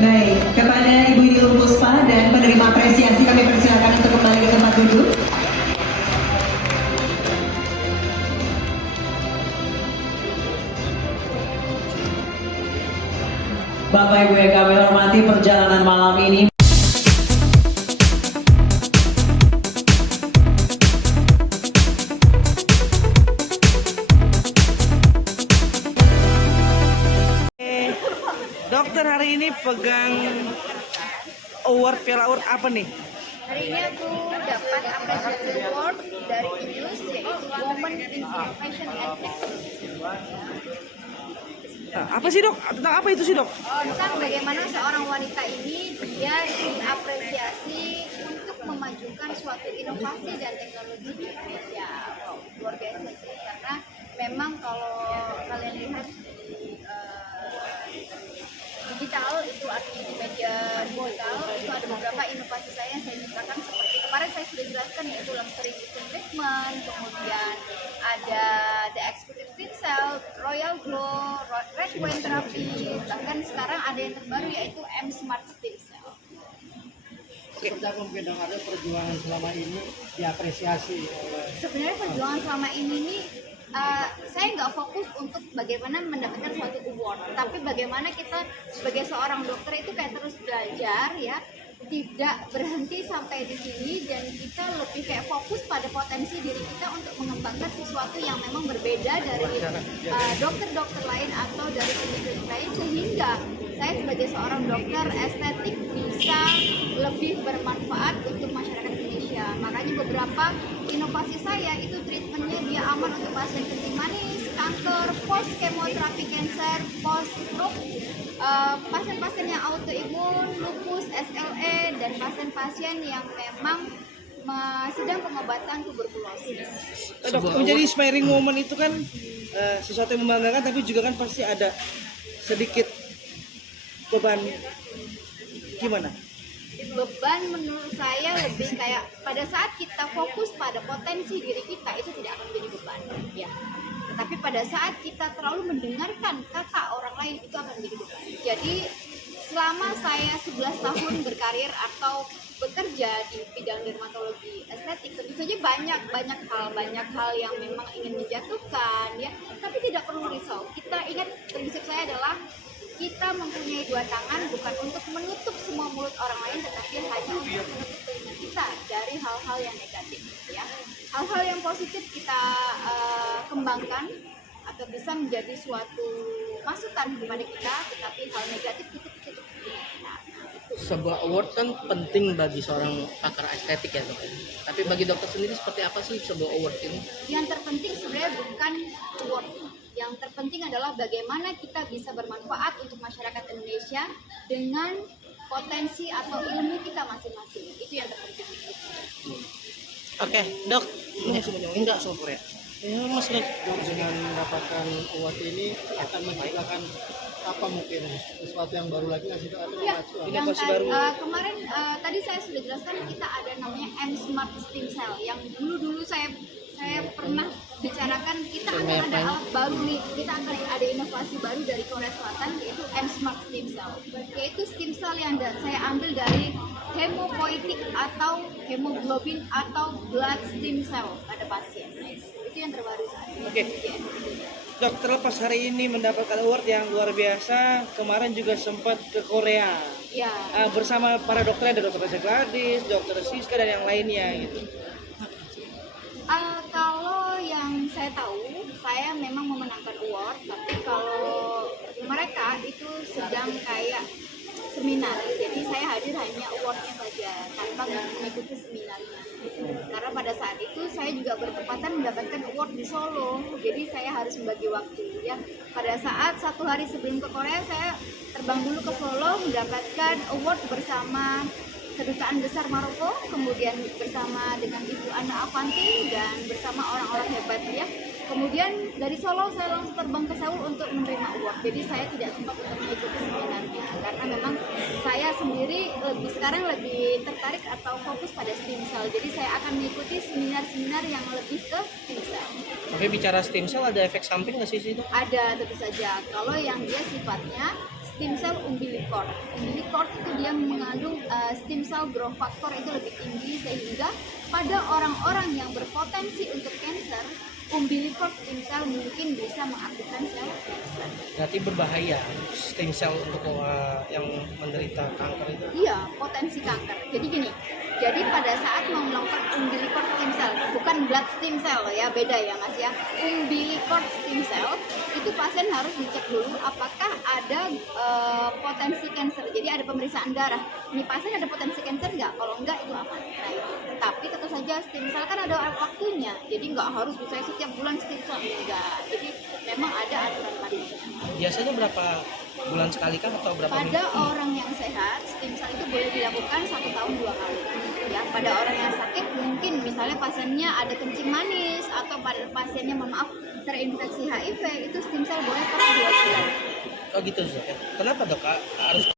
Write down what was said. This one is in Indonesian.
Baik, kepada Ibu Nilur Puspa dan penerima apresiasi kami persilakan untuk kembali ke tempat duduk. Bapak Ibu yang kami hormati, perjalanan malam ini Dokter hari ini pegang award Piala Award apa nih? Hari ini aku dapat apresiasi award dari INUS, yaitu Women in Innovation and Technology. Nah, apa sih dok? Tentang apa itu sih dok? Tentang bagaimana seorang wanita ini dia diapresiasi untuk memajukan suatu inovasi dan teknologi di Indonesia. Wow, luar biasa sih, karena memang kalau kalian lihat di digital, itu artinya di media digital, itu ada beberapa inovasi saya yang saya ciptakan, seperti kemarin saya sudah jelaskan, yaitu luxury skin treatment, kemudian ada the executive skin cell, royal glow, red wine therapy, bahkan sekarang ada yang terbaru yaitu M Smart Stem Cell. Seperti apa mungkin dong ada perjuangan selama ini diapresiasi oleh... Sebenarnya perjuangan selama ini nih, saya nggak fokus untuk bagaimana mendapatkan suatu award, tapi bagaimana kita sebagai seorang dokter itu kayak terus belajar ya, tidak berhenti sampai di sini, dan kita lebih kayak fokus pada potensi diri kita untuk mengembangkan sesuatu yang memang berbeda dari dokter-dokter lain atau dari klinik lain, sehingga saya sebagai seorang dokter estetik bisa lebih bermanfaat untuk masyarakat Indonesia. Makanya beberapa inovasi saya itu treatmentnya dia aman untuk pasien kencing manis, kanker, post kemoterapi cancer, post stroke, pasien-pasien yang autoimun, lupus, SLE, dan pasien-pasien yang memang sedang pengobatan tuberkulosis. Dok, menjadi inspiring moment itu kan sesuatu yang membanggakan, tapi juga kan pasti ada sedikit beban. Gimana? Beban menurut saya lebih kayak pada saat kita fokus pada potensi diri kita itu tidak akan menjadi beban ya, tetapi pada saat kita terlalu mendengarkan kata orang lain itu akan menjadi beban. Jadi selama saya 11 tahun berkarir atau bekerja di bidang dermatologi estetik, tentu saja banyak hal yang memang ingin menjatuhkan ya, tapi tidak perlu risau. Kita ingat prinsip saya adalah kita mempunyai dua tangan bukan untuk menutup semua mulut orang lain, tetapi hanya untuk menutup telinga kita dari hal-hal yang negatif ya. Hal-hal yang positif kita kembangkan atau bisa menjadi suatu masukan kepada kita, tetapi hal negatif kita tutup telinga kita. Sebuah award kan penting bagi seorang pakar estetik ya dok. Tapi bagi dokter sendiri seperti apa sih sebuah award ini? Yang terpenting sebenarnya bukan award. Yang terpenting adalah bagaimana kita bisa bermanfaat untuk masyarakat Indonesia dengan potensi atau ilmu kita masing-masing. Itu yang terpenting. Oke, dok. Enggak sopir ya. Ya mas Lek, dengan mendapatkan award ini akan menciptakan apa mungkin sesuatu yang baru lagi nggak sih atau Ya, yang inovasi baru? kemarin tadi saya sudah jelaskan, kita ada namanya M Smart Stem Cell yang dulu saya pernah bicarakan. Kita akan ada alat baru nih, kita akan ada inovasi baru dari Korea Selatan, yaitu M Smart Stem Cell, yaitu stem cell yang saya ambil dari hemopoietik atau hemoglobin atau blood stem cell pada pasien. Itu yang terbaru saat ini. Oke. Dok, terlepas hari ini mendapatkan award yang luar biasa, kemarin juga sempat ke Korea Ya. bersama para dokter, ada dokter Gladys, dokter Siska, dan yang lainnya gitu. Kalau yang saya tahu, saya memang memenangkan award, tapi kalau mereka itu sedang kayak seminar, jadi saya hadir hanya awardnya saja tanpa mengikuti seminarnya. Karena pada saat itu saya juga bertepatan mendapatkan award di Solo, jadi saya harus membagi waktu ya. Pada saat 1 hari sebelum ke Korea, saya terbang dulu ke Solo mendapatkan award bersama Kedutaan Besar Maroko, kemudian bersama dengan Ibu Ana Avanti dan bersama orang-orang hebat ya. Kemudian dari Solo saya langsung terbang ke Seoul untuk menerima award. Jadi saya tidak sempat untuk mengikuti seminarnya karena memang saya sendiri sekarang lebih tertarik atau fokus pada stem cell. Jadi saya akan mengikuti seminar-seminar yang lebih ke stem cell. Tapi bicara stem cell ada efek samping nggak sih itu? Ada, tentu saja. Kalau yang dia sifatnya stem cell umbilical. Umbilical itu dia mengandung stem cell growth factor itu lebih tinggi, sehingga pada orang-orang yang berpotensi untuk cancer, umbilical stem cell mungkin bisa mengaktifkan sel cancer. Berarti berbahaya stem cell untuk yang menderita kanker itu. Iya, potensi kanker. Jadi gini, jadi pada saat mau melakukan umbilical stem cell, bukan blood stem cell ya, beda ya Mas ya. Umbilical stem cell itu pasien harus dicek dulu apakah ada potensi kanker. Jadi ada pemeriksaan darah. Ini pasien ada potensi kanker nggak? Kalau enggak itu aman. Nah, itu. Tapi tentu saja stem cell kan ada waktunya. Jadi nggak harus bisa setiap bulan stem cell, enggak. Jadi memang ada aturan pastinya. Biasanya berapa bulan sekali kah atau berapa Pada minggu? orang yang sehat, stem cell itu boleh dilakukan 1 tahun 2 kali. Ya, pada orang yang sakit mungkin misalnya pasiennya ada kencing manis atau pada pasiennya maaf terinfeksi HIV, itu stem cell boleh per 2 bulan. Oh gitu, Dok. Kenapa, Dok? Harus